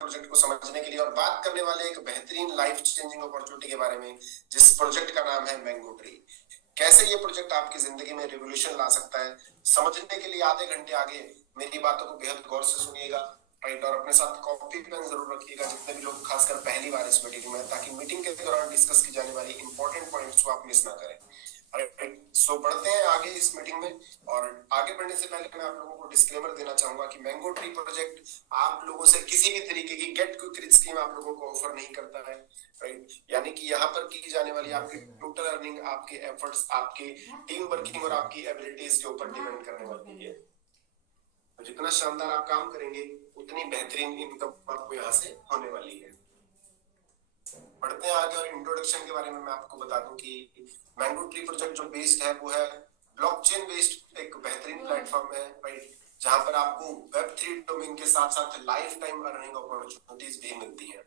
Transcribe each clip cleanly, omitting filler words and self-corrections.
Project को समझने के लिए और बात करने वाले एक बेहतरीन लाइफ चेंजिंग अपॉर्चुनिटी के बारे में, जिस प्रोजेक्ट का नाम है मैंगो ट्री। कैसे ये प्रोजेक्ट आपकी जिंदगी में रिवोल्यूशन ला सकता है, समझने के लिए आधे घंटे आगे मेरी बातों को बेहद गौर से सुनिएगा, राइट। और अपने साथ कॉपी पेन जरूर रखिएगा, जितने भी लोग खासकर पहली बार इस मीटिंग में, ताकि मीटिंग के दौरान डिस्कस की जाने वाली इंपॉर्टेंट पॉइंट्स को आप मिस ना करें। सो बढ़ते हैं आगे इस मीटिंग में। और आगे बढ़ने से पहले मैं आप लोगों को डिस्क्लेमर देना चाहूंगा कि मैंगो ट्री प्रोजेक्ट आप लोगों से किसी भी तरीके की गेट क्विक रिच स्कीम आप लोगों को ऑफर नहीं करता है, राइट। यानी कि यहाँ पर की जाने वाली आपकी टोटल अर्निंग आपके एफर्ट्स, आपके टीम वर्किंग और आपकी एबिलिटीज के ऊपर डिपेंड करने वाली है। तो जितना शानदार आप काम करेंगे उतनी बेहतरीन इनकम आपको यहाँ से होने वाली है। बढ़ते हैं आगे और इंट्रोडक्शन के बारे में मैं आपको बता दूं कि मैंगो ट्री प्रोजेक्ट जो बेस्ड है वो है ब्लॉकचेन बेस्ड एक बेहतरीन प्लेटफॉर्म है, राइट। जहां पर आपको वेब3 डोमेन के साथ साथ लाइफ टाइम अर्निंग अपॉर्चुनिटीज भी मिलती है।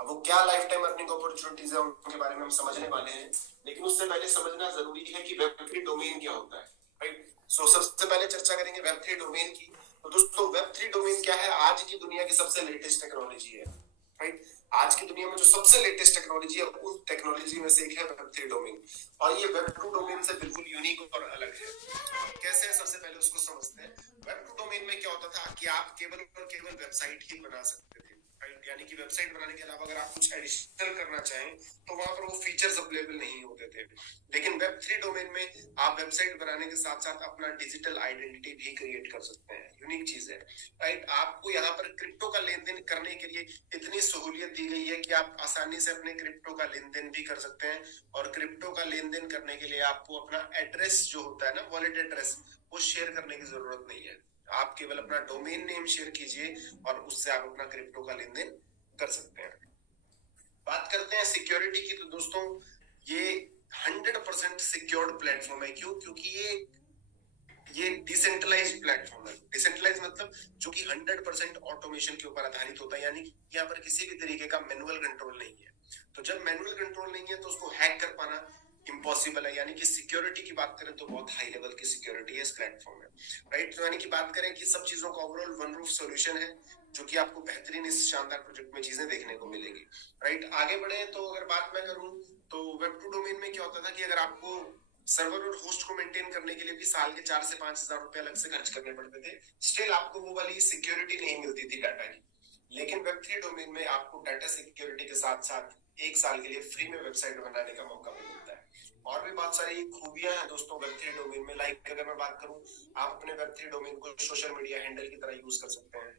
अब वो क्या लाइफ टाइम अर्निंग अपॉर्चुनिटीज है उनके बारे में हम समझने वाले हैं, लेकिन उससे पहले समझना जरूरी है कि वेब3 डोमेन क्या होता है, राइट। सो सबसे पहले चर्चा करेंगे वेब3 डोमेन की। तो दोस्तों वेब3 डोमेन क्या है? आज की दुनिया की सबसे लेटेस्ट टेक्नोलॉजी है, राइट। आज की दुनिया में जो सबसे लेटेस्ट टेक्नोलॉजी है उस टेक्नोलॉजी में से एक है वेब3 डोमेन। और ये वेब2 डोमेन से बिल्कुल यूनिक और अलग है। कैसे है, सबसे पहले उसको समझते हैं। वेब2 डोमेन में क्या होता था कि आप केवल और केवल वेबसाइट ही बना सकते थे, राइट। यानी कि वेबसाइट बनाने के अलावा अगर आप कुछ एडिशनल करना चाहें तो वहां पर वो फीचर्स अवेलेबल नहीं होते थे। लेकिन वेब3 डोमेन में आप वेबसाइट बनाने के साथ साथ अपना डिजिटल आइडेंटिटी भी क्रिएट कर सकते हैं। यूनिक चीज है, राइट। आपको यहाँ पर क्रिप्टो का लेन देन करने के लिए इतनी सहूलियत दी गई है कि आप आसानी से अपने क्रिप्टो का लेन देन भी कर सकते हैं। और क्रिप्टो का लेन देन करने के लिए आपको अपना एड्रेस जो होता है ना, वॉलेट एड्रेस, वो शेयर करने की जरूरत नहीं है। आप केवल अपना डोमेन नेम शेयर कीजिए और उससे आप अपना क्रिप्टो का लेन देन कर सकते हैं। बात करते हैं सिक्योरिटी की। तो दोस्तों ये 100% सिक्योर्ड प्लेटफॉर्म है। क्यों? क्योंकि ये डिसेंट्रलाइज्ड प्लेटफॉर्म है। डिसेंट्रलाइज मतलब जो कि 100% ऑटोमेशन के ऊपर आधारित होता है, यानी यहाँ पर किसी भी तरीके का मैनुअल कंट्रोल नहीं है। तो जब मैनुअल कंट्रोल नहीं है तो उसको हैक कर पाना इम्पॉसिबल है। यानी कि सिक्योरिटी की बात करें तो बहुत हाई लेवल की सिक्योरिटी है इस प्लेटफॉर्म में, राइट। तो यानी कि बात करें कि सब चीजों का ओवरऑल वन रूफ सॉल्यूशन है, जो कि आपको बेहतरीन इस शानदार प्रोजेक्ट में चीजें देखने को मिलेगी, राइट। आगे बढ़े तो अगर बात मैं करूं तो वेब2 डोमेन में क्या होता था कि अगर आपको सर्वर और होस्ट को मेंटेन करने के लिए भी साल के 4 से 5 हजार रुपए अलग से खर्च करने पड़ते थे, स्टिल आपको वो वाली सिक्योरिटी नहीं मिलती थी डाटा की। लेकिन वेब3 डोमेन में आपको डाटा सिक्योरिटी के साथ साथ 1 साल के लिए फ्री में वेबसाइट बनाने का मौका भी मिलता है। और भी बहुत सारी खूबियां हैं दोस्तों वेब3 डोमेन में। लाइक अगर मैं बात करूं, आप अपने वेब3 डोमेन को सोशल मीडिया हैंडल की तरह यूज कर सकते हैं।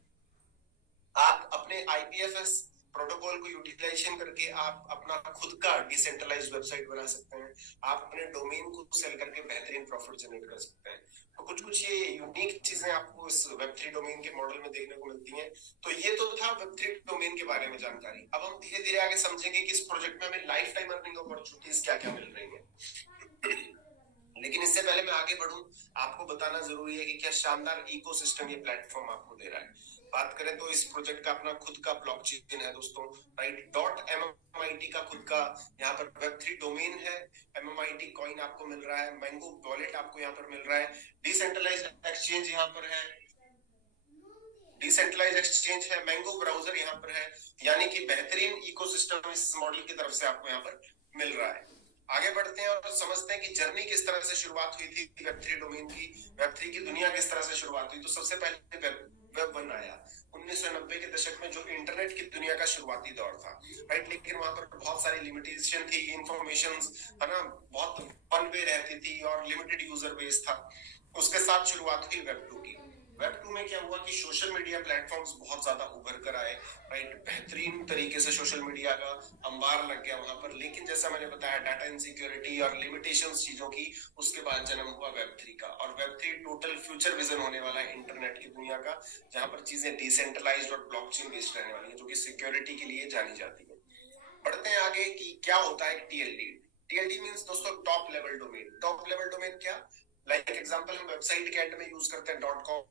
आप अपने आईपीएफएस प्रोटोकॉल को यूटिलाइजेशन करके आप अपना खुद का डिसेंट्रलाइज्ड वेबसाइट बना सकते हैं। आप अपने डोमेन को सेल करके बेहतरीन प्रॉफिट जनरेट कर सकते हैं। तो कुछ कुछ ये यूनिक चीजें आपको इस वेब3 डोमेन के मॉडल में देखने को मिलती हैं। तो ये तो था वेब3 डोमेन के बारे में जानकारी। अब हम धीरे धीरे आगे समझेंगे कि इस प्रोजेक्ट में हमें लाइफ टाइम अर्निंग अपॉर्चुनिटीज क्या क्या मिल रही है। लेकिन इससे पहले मैं आगे बढ़ूं, आपको बताना जरूरी है कि क्या शानदार इकोसिस्टम ये प्लेटफॉर्म आपको दे रहा है। बात करें तो इस प्रोजेक्ट का अपना खुद का ब्लॉकचेन है दोस्तों, राइट। .mmit का खुद का यहाँ पर वेब3 डोमेन है। mmit कॉइन आपको मिल रहा है, मैंगो वॉलेट आपको यहाँ पर मिल रहा है, डिसेंट्रलाइज्ड एक्सचेंज यहाँ पर है, डिसेंट्रलाइज्ड एक्सचेंज है, मैंगो ब्राउजर यहाँ पर है। यानी कि बेहतरीन इकोसिस्टम इस मॉडल की तरफ से आपको यहाँ पर मिल रहा है। आगे बढ़ते हैं और समझते हैं कि जर्नी किस तरह से शुरुआत हुई थी वेब3 डोमेन की, वेब3 की दुनिया किस तरह से शुरुआत हुई। तो सबसे पहले वेब1 आया 1990 के दशक में, जो इंटरनेट की दुनिया का शुरुआती दौर था, राइट। लेकिन वहां पर बहुत सारी लिमिटेशन थी, इंफॉर्मेशन है ना, बहुत वन वे रहती थी और लिमिटेड यूजर बेस था। उसके साथ शुरुआत हुई वेब2 की। वेब2 में क्या हुआ कि सोशल मीडिया प्लेटफॉर्म्स बहुत ज्यादा उभर कर आए, राइट। बेहतरीन तरीके से सोशल मीडिया का अंबार लग गया वहां पर। लेकिन जैसा मैंने बताया डाटा इनसिक्योरिटी और लिमिटेशंस चीजों की, उसके बाद जन्म हुआ वेब3 का। और वेब3 टोटल फ्यूचर विजन होने वाला है इंटरनेट की दुनिया का, जहां पर चीजें डिसेंट्रलाइज्ड और ब्लॉकचेन बेस्ड रहने वाली है, जो कि सिक्योरिटी के लिए जानी जाती है। बढ़ते हैं आगे कि क्या होता है टीएलडी। टीएलडी मींस दोस्तों top level domain. Top level domain क्या? लाइक एग्जांपल हम वेबसाइट के एंड में यूज करते हैं .com,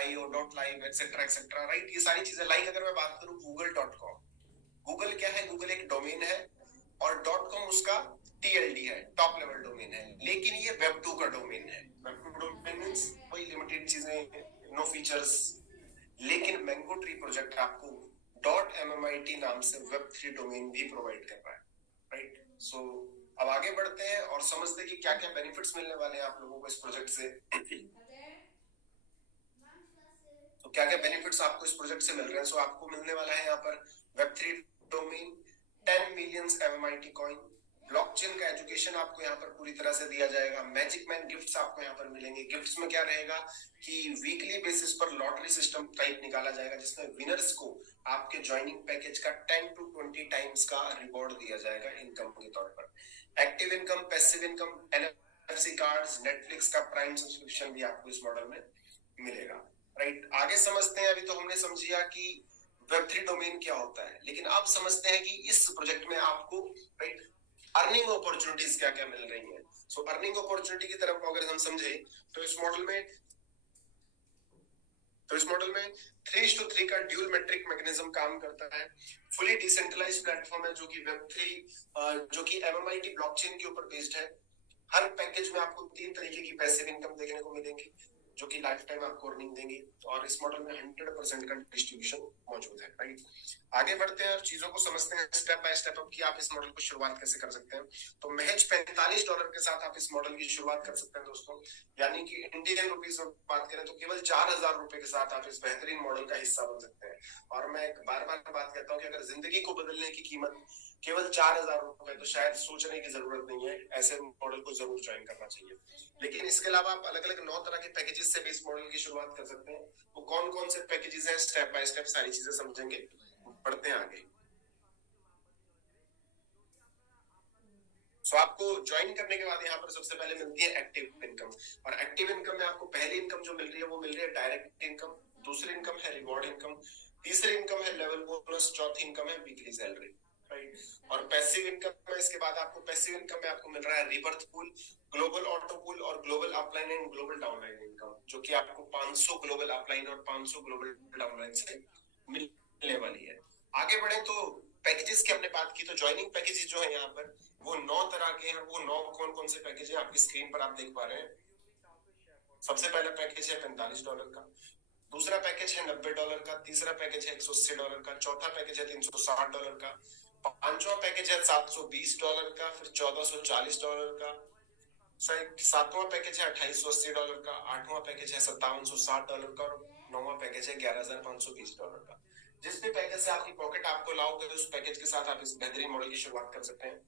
.io, .live etcetera etcetera, right. ये सारी चीजें, लाइक अगर मैं बात करूं google.com, गूगल क्या है? गूगल एक डोमेन है और .com उसका टीएलडी है, टॉप लेवल डोमेन है। लेकिन ये वेब2 का डोमेन है। वेब2 डोमेन मींस वही लिमिटेड चीजें, नो फीचर्स। लेकिन मैंगो ट्री प्रोजेक्ट आपको .mmit नाम से Web3 डोमेन भी प्रोवाइड कर रहा है, राइट। सो अब आगे बढ़ते हैं और समझते हैं कि क्या क्या बेनिफिट्स मिलने वाले हैं आप लोगों को इस प्रोजेक्ट से। तो क्या क्या बेनिफिट्स आपको इस प्रोजेक्ट से मिल रहे हैं। सो आपको मिलने वाला है यहाँ पर Web3 domain, 10 millions MMIT coin, blockchain का एजुकेशन आपको यहाँ पर पूरी तरह से दिया जाएगा, मैजिक मैन गिफ्ट्स आपको यहाँ पर मिलेंगे। गिफ्ट्स में क्या रहेगा कि वीकली बेसिस पर लॉटरी सिस्टम टाइप निकाला जाएगा जिसमें विनर्स को आपके ज्वाइनिंग पैकेज का 10 to 20 टाइम्स का रिवॉर्ड दिया जाएगा इनकम के तौर पर। Active income, passive income, NFC cards, Netflix का प्राइम सब्सक्रिप्शन भी आपको इस मॉडल में मिलेगा, राइट। आगे समझते हैं। अभी तो हमने समझिया कि Web3 डोमेन क्या होता है, लेकिन अब समझते हैं कि इस प्रोजेक्ट में आपको, राइट, अर्निंग अपॉर्चुनिटीज क्या क्या मिल रही हैं। सो अर्निंग अपॉर्चुनिटी की तरफ अगर हम समझे तो इस मॉडल में 3:3 का ड्यूल मेट्रिक मैकेनिज्म काम करता है। फुली डिसेंट्रलाइज्ड प्लेटफॉर्म है जो कि Web3 जो कि MMIT ब्लॉकचेन के ऊपर बेस्ड है। हर पैकेज में आपको 3 तरीके की पैसिव इनकम देखने को मिलेंगी जो कि लाइफ टाइम आपको अर्निंग देंगी, और इस मॉडल में 100% का डिस्ट्रीब्यूशन मौजूद है, राइट। आगे बढ़ते हैं और चीजों को समझते हैं स्टेप बाय स्टेप अप कि आप इस मॉडल को शुरुआत कैसे कर सकते हैं। तो महज $45 के साथ आप इस मॉडल की शुरुआत कर सकते हैं दोस्तों, यानी कि इंडियन रुपीज में बात करें तो केवल 4,000 रुपए के साथ आप इस बेहतरीन मॉडल का हिस्सा बन सकते हैं। और मैं बार बार बात करता हूँ कि अगर जिंदगी को बदलने की कीमत केवल 4,000 रुपए, तो शायद सोचने की जरूरत नहीं है, ऐसे मॉडल को जरूर ज्वाइन करना चाहिए। लेकिन इसके अलावा आप अलग अलग 9 तरह के पैकेजेस से भी इस मॉडल की शुरुआत कर सकते हैं। वो कौन कौन से पैकेजेस हैं, स्टेप बाय स्टेप सारी चीजें समझेंगे, बढ़ते हैं आगे। सो आपको ज्वाइन करने के बाद यहाँ पर सबसे पहले मिलती है एक्टिव इनकम, और एक्टिव इनकम में आपको पहली इनकम जो मिल रही है वो मिल रही है डायरेक्ट इनकम, दूसरी इनकम है रिवॉर्ड इनकम, तीसरी इनकम है लेवल बोनस, चौथी इनकम है वीकली सैलरी, राइट। और पैसिव इनकम में इसके बाद आपको पैसिव इनकम में आपको मिल रहा है rebirth pool, global auto pool और global upline and global downline income, जो कि आपको 500 ग्लोबल अपलाइन और 500 ग्लोबल डाउनलाइन से मिलने वाली है। आगे बढ़े तो पैकेजेस की हमने बात की, तो ज्वाइनिंग पैकेजेस जो है यहाँ पर वो 9 तरह के हैं। वो 9 कौन कौन से पैकेज है आपकी स्क्रीन पर आप देख पा रहे हैं। सबसे पहला पैकेज है $45 का, दूसरा पैकेज है $90 का, तीसरा पैकेज है $180 का, चौथा पैकेज है $360 का, पांचवा पैकेज है $720 का, फिर $1,440 का, सातवां पैकेज है $2,880 का, आठवां पैकेज है $5,760 का, और नौवां पैकेज है $11,520 का। जिस भी पैकेज से आपकी पॉकेट आपको लाओगे उस पैकेज के साथ आप इस बेहतरीन मॉडल की शुरुआत कर सकते हैं।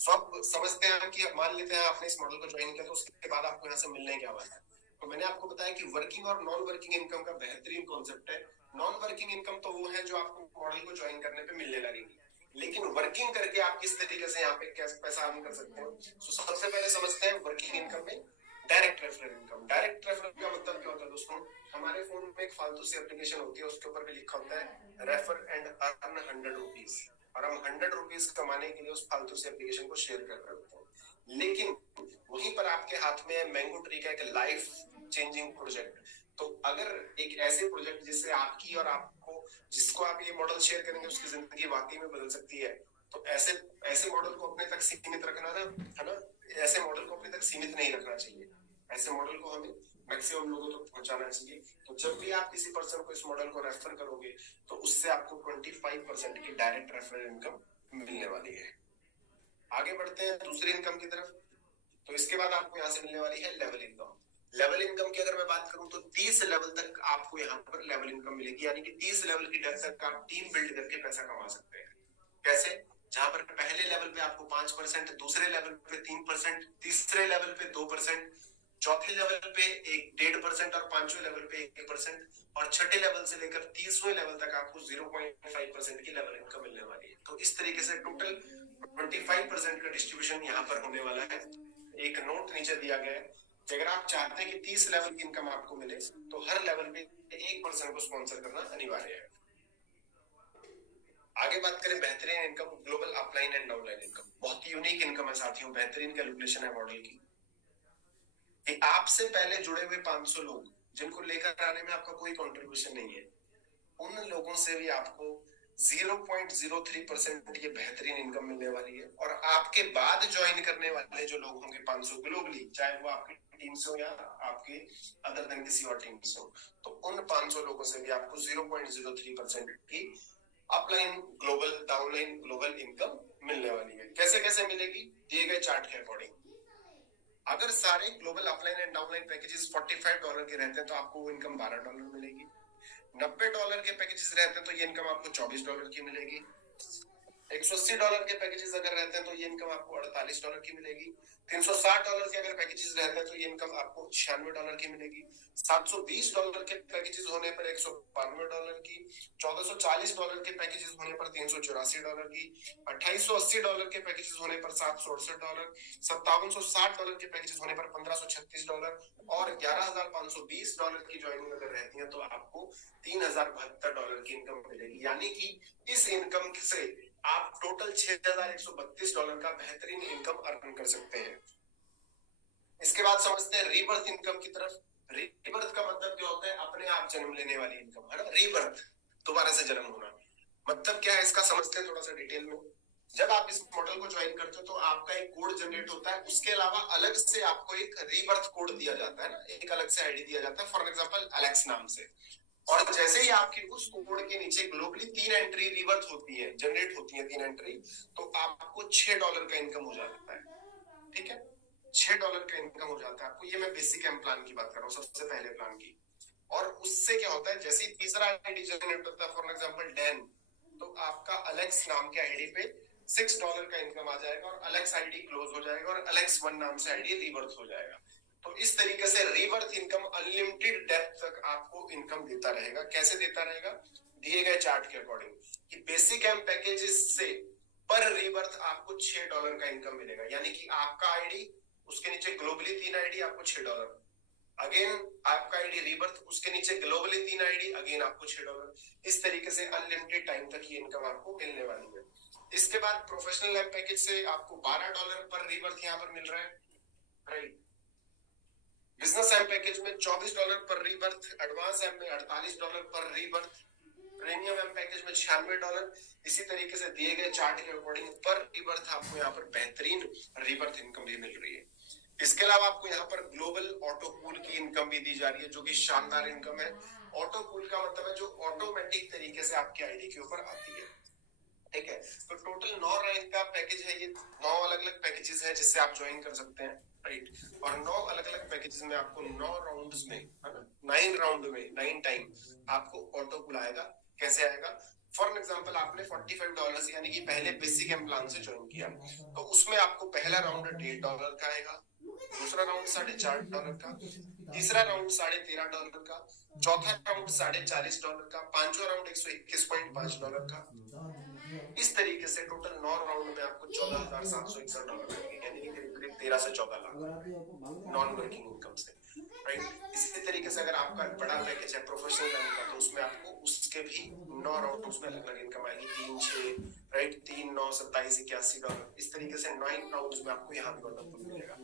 सब समझते हैं कि मान लेते हैं आपने इस मॉडल को ज्वाइन किया तो उसके बाद आपको यहाँ से मिलने क्या वाला है। तो मैंने आपको बताया कि वर्किंग और नॉन वर्किंग इनकम का बेहतरीन कॉन्सेप्ट है। नॉन वर्किंग इनकम तो वो है जो आपको मॉडल को ज्वाइन करने पे मिलने लगेगी, लेकिन वर्किंग करके आप किस तरीके से यहाँ पे कैसे पैसा अर्न कर सकते हैं। तो सबसे पहले समझते हैं वर्किंग इनकम में direct referral income. Direct referral का मतलब क्या होता है दोस्तों, हमारे फोन में एक फालतू सी एप्लीकेशन होती है, उसके ऊपर भी लिखा होता है रेफर एंड अर्न 100 रुपीज, और हम 100 रुपीज कमाने के लिए उस फालतू से एप्लीकेशन को शेयर कर रहे होते हैं। लेकिन वहीं पर आपके हाथ में है मैंगो ट्री का एक लाइफ चेंजिंग प्रोजेक्ट। तो अगर एक ऐसे प्रोजेक्ट जिससे आपकी और आपको जिसको आप ये मॉडल शेयर करेंगे उसकी जिंदगी वाकई में बदल सकती है, तो ऐसे ऐसे मॉडल को अपने तक सीमित रखना ना, है ना, ऐसे मॉडल को अपने तक सीमित नहीं रखना चाहिए। ऐसे मॉडल को हमें मैक्सिमम लोगों तक पहुंचाना चाहिए। तो जब भी आप किसी पर्सन को इस मॉडल को रेफर करोगे तो उससे आपको 25% की डायरेक्ट रेफरल इनकम मिलने वाली है। आगे बढ़ते हैं दूसरी इनकम की तरफ। तो इसके बाद आपको यहाँ से मिलने वाली है लेवल इनकम। लेवल इनकम की अगर मैं बात करूं तो 30 लेवल तक आपको यहाँ पर लेवल इनकम मिलेगी, यानी कि 30 लेवल की डेप्थ तक आप टीम बिल्ड करके पैसा कमा सकते हैं। कैसे? जहां पर पहले लेवल पे आपको 5%, दूसरे लेवल पे 3%, तीसरे लेवल पे 2%, चौथे लेवल पे 1.5% और पांचवें लेवल पे 1%, और छठे लेवल से लेकर 30वें लेवल तक आपको 0.5% की लेवल इनकम मिलने वाली है। तो इस तरीके से टोटल 25% का डिस्ट्रीब्यूशन यहाँ पर होने वाला है। एक नोट नीचे दिया गया है कि अगर आप चाहते हैं कि 30 लेवल की इनकम आपको मिले तो हर लेवल पे 1% को स्पॉन्सर करना अनिवार्य है। आगे बात करें बेहतरीन income, global upline and downline income. बहुत यूनिक इनकम है साथियों, बेहतरीन कैलकुलेशन है मॉडल की। आपसे पहले जुड़े हुए 500 लोग जिनको लेकर आने में आपका कोई कंट्रीब्यूशन नहीं है, उन लोगों से भी आपको 0.03% ये बेहतरीन इनकम मिलने वाली है। और आपके बाद ज्वाइन करने वाले जो लोग होंगे 500 ग्लोबली, चाहे वो आपकी टीम से हो या आपके अदर देन किसी और टीम से हो, तो उन 500 लोगों से भी आपको 0.03% की upline global downline global income मिलने वाली है। कैसे कैसे मिलेगी, दिए गए चार्ट के अकॉर्डिंग। अगर सारे global upline and downline packages $45 के रहते हैं तो आपको वो इनकम $12 मिलेगी। $90 के पैकेजेस रहते हैं तो ये इनकम आपको $24 की मिलेगी। $180 के पैकेजेस अगर रहते हैं तो ये इनकम आपको $48 की मिलेगी। $360 के अगर पैकेजेस रहते हैं तो ये इनकम आपको $96 की मिलेगी। $720 के पैकेजेस होने पर $192 की। $1440 के पैकेजेस होने पर $384 की। $2880 के पैकेजेस होने पर $768। $5760 के पैकेजेस होने पर $1536 और $11,520 की ज्वाइनिंग अगर रहती है तो आपको $3072 की इनकम मिलेगी। यानी कि इस इनकम से आप टोटल $6132 का बेहतरीन इनकम अर्न कर सकते हैं। इसके बाद समझते हैं रीबर्थ इनकम की तरफ। रीबर्थ का मतलब क्या होता है, अपने आप जन्म लेने वाली इनकम, है ना। रीबर्थ, दोबारा से जन्म होना, मतलब क्या है इसका समझते हैं थोड़ा सा डिटेल में। जब आप इस मॉडल को ज्वाइन करते हो तो आपका एक कोड जनरेट होता है, उसके अलावा अलग से आपको एक रीबर्थ कोड दिया जाता है ना, एक अलग से आईडी दिया जाता है, फॉर एग्जांपल एलेक्स नाम से। और जैसे ही आपकी उस कोड के नीचे ग्लोबली 3 एंट्री रिवर्थ होती है, जनरेट होती है 3 एंट्री, तो आपको $6 का इनकम हो जाता है। ठीक है, $6 का इनकम हो जाता है आपको। ये मैं बेसिक एम प्लान की बात कर रहा हूँ, सबसे पहले प्लान की। और उससे क्या होता है, जैसे ही तीसरा आईडी जनरेट होता है, फॉर एग्जाम्पल डैन, तो आपका अलेक्स नाम के आईडी पे $6 का इनकम आ जाएगा और अलेक्स आईडी क्लोज हो जाएगा और अलेक्स 1 नाम से आईडी रिवर्थ हो जाएगा। तो इस तरीके से रिवर्थ इनकम अनलिमिटेड डेप्थ तक आपको इनकम देता रहेगा। कैसे देता रहेगा, दिए गए चार्ट के अकॉर्डिंग कि बेसिक एम पैकेजेस से पर रिवर्थ आपको $6 का इनकम मिलेगा। यानी कि आपका आईडी, उसके नीचे ग्लोबली 3 आईडी, आपको $6। अगेन आपका आईडी रिवर्थ, उसके नीचे ग्लोबली 3 आईडी, अगेन आपको $6। इस तरीके से अनलिमिटेड टाइम तक ये इनकम आपको मिलने वाली है। इसके बाद प्रोफेशनल एम पैकेज से आपको $12 पर रिवर्थ यहाँ पर मिल रहा है, राइट। बिजनेस एम पैकेज में $24 पर रीबर्थ, एडवांस एम में $48 पर रीबर्थ, प्रीमियम एम पैकेज में $96। इसी तरीके से दिए गए चार्ट के अकॉर्डिंग पर रीबर्थ आपको यहाँ पर बेहतरीन रीबर्थ इनकम भी मिल रही है। इसके अलावा आपको यहाँ पर ग्लोबल ऑटो पूल की इनकम भी दी जा रही है, जो कि शानदार इनकम है। ऑटो पूल का मतलब है जो ऑटोमेटिक तरीके से आपके आईडी के ऊपर आती है। ठीक है, तो टोटल 9 रैंक का पैकेज है ये। 9 अलग अलग पैकेजेस है जिससे आप ज्वाइन कर सकते हैं, राइट। और 9 अलग अलग पैकेजेस में आपको 9 राउंड्स में, है ना, 9 राउंड में 9 टाइम आपको ऑटो पुल आएगा। कैसे आएगा, फॉर एग्जांपल आपने $45 यानी कि पहले बेसिक एम प्लान से ज्वाइन किया, तो उसमें आपको पहला राउंड $1.5 का आएगा, दूसरा राउंड $4.5 का, तीसरा राउंड $13.5 का, चौथा राउंड $40.5 का, पांचवा राउंड $121.5 का। इस तरीके से टोटल 9 राउंड में आपको $14,761 मिलेंगे, यानी कि करीब करीब 13 से 14 लाख नॉन वर्किंग इनकम से, राइट। इसी तरीके से अगर आपका बड़ा पैकेज है प्रोफेशनल लाइन का, तो उसमें आपको उसके भी 9 राउंड उसमें अलग अलग इनकम आएगी, 3, 6, राइट, 3, 9, $27, $81। इस तरीके से 9 राउंड में आपको यहाँ भी ऑटो पुल मिलेगा।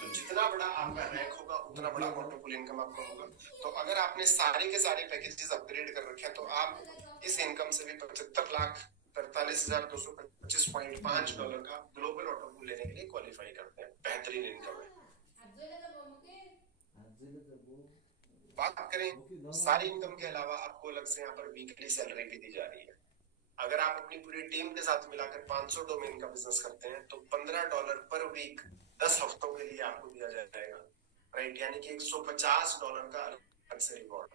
तो जितना बड़ा आपका रैंक होगा उतना बड़ा ऑटो पुल इनकम आपका होगा। तो अगर आपने सारे के सारे पैकेजेस अपग्रेड कर रखे हैं तो आप इस इनकम से भी $75,43,225.5 का ग्लोबल ऑटो पुल लेने के लिए क्वालिफाई करते हैं। बेहतरीन इनकम है। बात करें सारी इनकम के अलावा आपको अलग से यहाँ पर वीकली सैलरी भी दी जा रही है। अगर आप अपनी पूरी टीम के साथ मिलाकर 500 डोमेन का बिजनेस करते हैं तो $15 पर वीक 10 हफ्तों के लिए आपको दिया जाएगा, राइट। यानी कि $150 का अलग से रिवॉर्ड।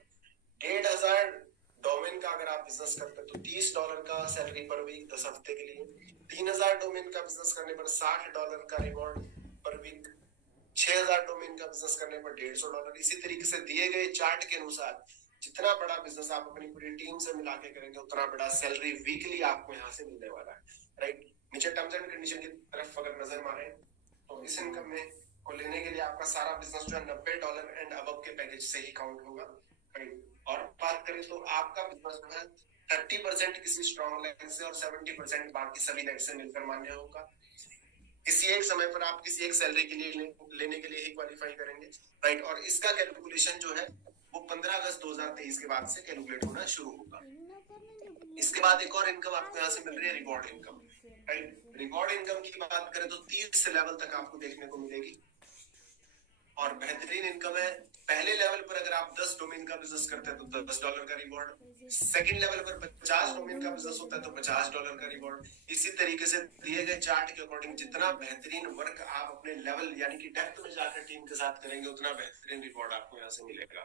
1,500 डोमेन का अगर आप बिजनेस करते हैं तो $30 का सैलरी पर वीक 10 हफ्ते के लिए। 3,000 डोमेन का बिजनेस करने पर $60 का रिवॉर्ड पर वीक। 6,000 डोमेन का बिजनेस करने पर $150। इसी तरीके से दिए गए चार्ट के अनुसार जितना बड़ा बिजनेस आप अपनी पूरी टीम से मिला के करेंगे उतना बड़ा सैलरी वीकली आपको यहाँ से मिलने वाला है, राइट। नीचे टर्म्स एंड कंडीशन की तरफ अगर नजर मारें तो इस इनकम में को लेने के लिए आपका सारा बिजनेस जो है $90 एंड अबव के पैकेज से ही काउंट होगा, राइट। और बात करें तो आपका बिजनेस जो है 30% किसी स्ट्रॉन्ग लाइन से और 70% बाकी सभी लाइन से मिलकर मान्य होगा। किसी एक समय पर आप किसी एक सैलरी के लिए लेने के लिए ही क्वालिफाई करेंगे, राइट। और इसका कैलकुलेशन जो है वो 15 अगस्त 2023 के बाद से कैलकुलेट होना शुरू होगा। इसके बाद एक और इनकम आपको यहाँ से मिल रही है, reward income, right. Reward income की बात करें तो 30 लेवल तक आपको देखने को मिलेगी और बेहतरीन इनकम है। पहले लेवल पर अगर आप 10 डोमेन का बिजनेस करते हैं तो $10 का रिवॉर्ड, सेकंड लेवल पर 50 डोमेन का बिजनेस होता है तो $50 का रिवॉर्ड। इसी तरीके से दिए गए चार्ट के अकॉर्डिंग जितना बेहतरीन वर्क आप अपने लेवल यानी कि डेप्थ में जाकर टीम के साथ करेंगे उतना बेहतरीन रिवॉर्ड आपको यहाँ से मिलेगा।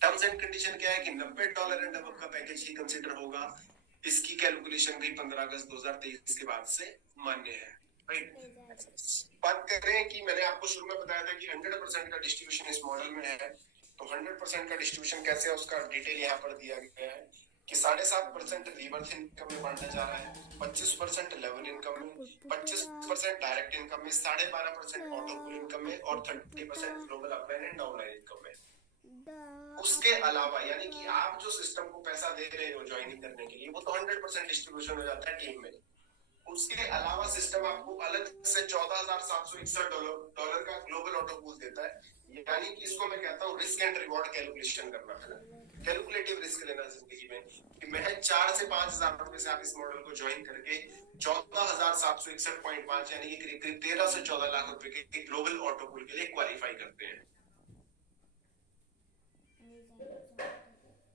टर्म्स एंड कंडीशन क्या है कि $90 एंड अबव का पैकेज ही कंसिडर होगा। इसकी कैलकुलेशन भी 15 अगस्त 2023 के बाद से मान्य है, राइट। बात करें कि मैंने आपको शुरू में बताया था कि 100% का डिस्ट्रीब्यूशन इस मॉडल में है, तो 100% का डिस्ट्रीब्यूशन कैसे है उसका डिटेल यहाँ पर दिया गया है कि 7.5% रीबर्थ इनकम में बांटा जा रहा है, 25% लेवल इनकम में, 25% डायरेक्ट इनकम में, 12.5% ऑटोपूल इनकम में और 30% global upline and downline income में। उसके अलावा यानी कि आप जो सिस्टम को पैसा दे रहे हो ज्वाइनिंग करने के लिए वो तो 100% डिस्ट्रीब्यूशन हो जाता है टीम में। उसके अलावा सिस्टम आपको अलग से $14,761 का ग्लोबल ऑटो पूल देता है, यानी कि इसको मैं कहता हूँ रिस्क एंड रिवॉर्ड कैलकुलेशन करना है, कैलकुलेटिव रिस्क लेना जिंदगी में कि मैं 4 से 5,000 रुपए से आप इस मॉडल को ज्वाइन करके 14,761.5 यानी कि करीब 13 से 14 लाख रुपए के ग्लोबल ऑटो पूल के लिए क्वालिफाई करते हैं।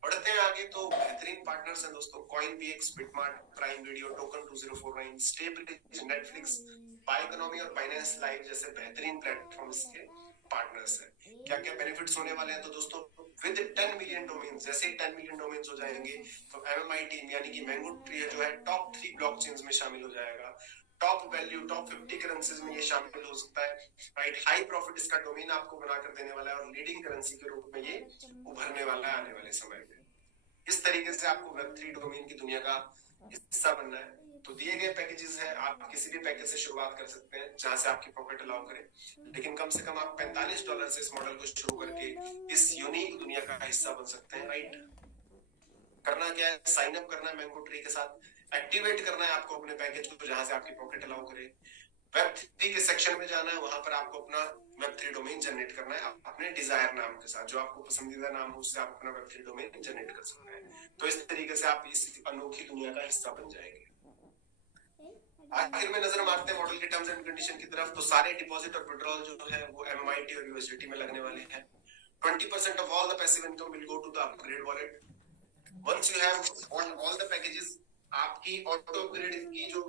बढ़ते हैं आगे तो बेहतरीन पार्टनर्स हैं दोस्तों, CoinBX, BitMart, Prime Video, token 2049, स्टेबलिज, नेटफ्लिक्स, बाय इकोनॉमी और फाइनेंस लाइव जैसे बेहतरीन प्लेटफॉर्म्स के पार्टनर्स हैं। क्या क्या बेनिफिट्स होने वाले हैं तो दोस्तों विद 10 मिलियन डोमेन्स, जैसे ही 10 मिलियन डोमेन्स हो जाएंगे तो एमएमआई टीम यानी कि मैंगो ट्री जो है टॉप 3 ब्लॉकचेन्स में शामिल हो जाएगा। टॉप वैल्यू टॉप 50 करेंसीज में ये शामिल हो सकता है, राइट। हाई प्रॉफिट इसका डोमेन आपको बनाकर देने वाला है और लीडिंग करेंसी के रूप में ये उभरने वाला है आने वाले समय में। इस तरीके से आपको वेब3 डोमेन की दुनिया का हिस्सा बनना है तो दिए गए पैकेजेस हैं, आप किसी भी पैकेज से शुरुआत कर सकते हैं जहां से आपकी पॉकेट अलाउ करे, लेकिन कम से कम आप $45 से इस मॉडल को शुरू करके इस यूनिक दुनिया का हिस्सा बन सकते हैं, राइट। करना क्या है, साइन अप करना है मैंगो ट्री के साथ, एक्टिवेट करना है आपको अपने पैकेज को जहां से आपकी पॉकेट अलाउ करे, वेब3 के सेक्शन में जाना है, वहां पर आपको अपना वेब3 डोमेन जनरेट करना है अपने डिजायर नाम के साथ, जो आपको पसंदीदा नाम हो उससे आप अपना वेब3 डोमेन जनरेट कर सकते हैं। तो इस तरीके से आप इस अनोखी दुनिया का हिस्सा बन जाएंगे। आखिर में नजर मारते हैं मॉडल के टर्म्स एंड कंडीशन की तरफ, तो सारे डिपॉजिट और विड्रॉल जो है वो एमएमआईटी और यूएसडीटी में लगने वाले हैं। 20% of all the passive income will go to the upgrade wallet. Once you have all the packages, आपकी ऑटो अपग्रेड की जो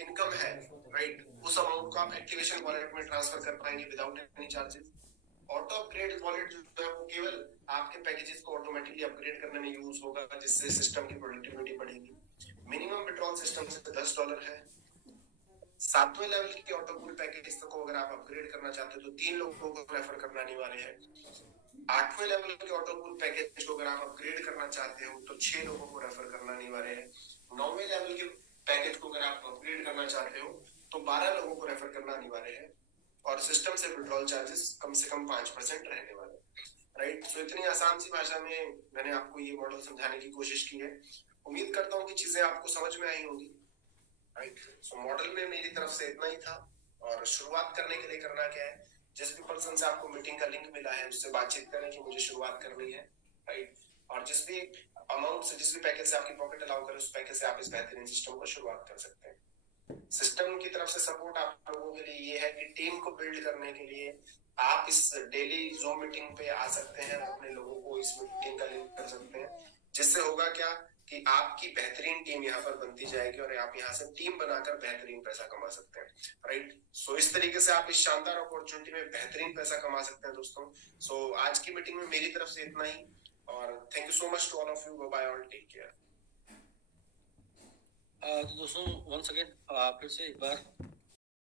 इनकम है, राइट, उस अमाउंट को आप एक्टिवेशन वॉलेट में ट्रांसफर कर पाएंगे without any charges. Auto upgrade wallet जो है वो केवल आपके पैकेजेस को ऑटोमेटिकली अपग्रेड करने में यूज होगा, जिससे सिस्टम की प्रोडक्टिविटी बढ़ेगी। मिनिमम विड्रॉल सिस्टम से $10 है। 7वें लेवल की ऑटो पूल पैकेज को अगर आप अपग्रेड करना चाहते हो तो 3 लोगों को रेफर करना अनिवार्य है। 8वें लेवल के ऑटो पूल पैकेज को अगर आप अपग्रेड करना चाहते हो तो 6 लोगों को रेफर करना अनिवार्य है। 9वें लेवल के पैकेज को अगर आप अपग्रेड करना चाहते हो तो 12 लोगों को रेफर करना अनिवार्य है और सिस्टम से विड्रॉल चार्जेस कम से कम 5% रहने वाले, राइट। सो इतनी आसान सी भाषा में मैंने आपको ये मॉडल समझाने की कोशिश की है। उम्मीद करता हूँ कि चीजें आपको समझ में आई होंगी, राइट। सो मॉडल में मेरी तरफ से इतना ही था और शुरुआत करने के लिए करना क्या है, जिस भी पर्सन से आपको मीटिंग का लिंक मिला है उससे बातचीत करें कि मुझे शुरुआत करनी है, राइट। और जिस भी अमाउंट से, जिस भी पैकेज से आपकी पॉकेट अलाउ करे उस पैकेज से आप इस बेहतरीन सिस्टम को शुरुआत कर सकते हैं। सिस्टम की तरफ से सपोर्ट आप लोगों के लिए ये है कि टीम को बिल्ड करने के लिए आप इस डेली जूम मीटिंग पे आ सकते हैं, अपने लोगों को इस मीटिंग का लिंक कर सकते हैं, जिससे होगा क्या कि आपकी बेहतरीन टीम यहाँ पर बनती जाएगी और आप यहाँ से टीम बनाकर बेहतरीन पैसा कमा सकते हैं, राइट। सो इस तरीके से आप इस शानदार अपॉर्चुनिटी में बेहतरीन पैसा कमा सकते हैं दोस्तों। सो आज की मीटिंग में मेरी तरफ से इतना ही और thank you so much to all of you. Bye all, take care. तो दोस्तों वंस अगेन फिर से एक बार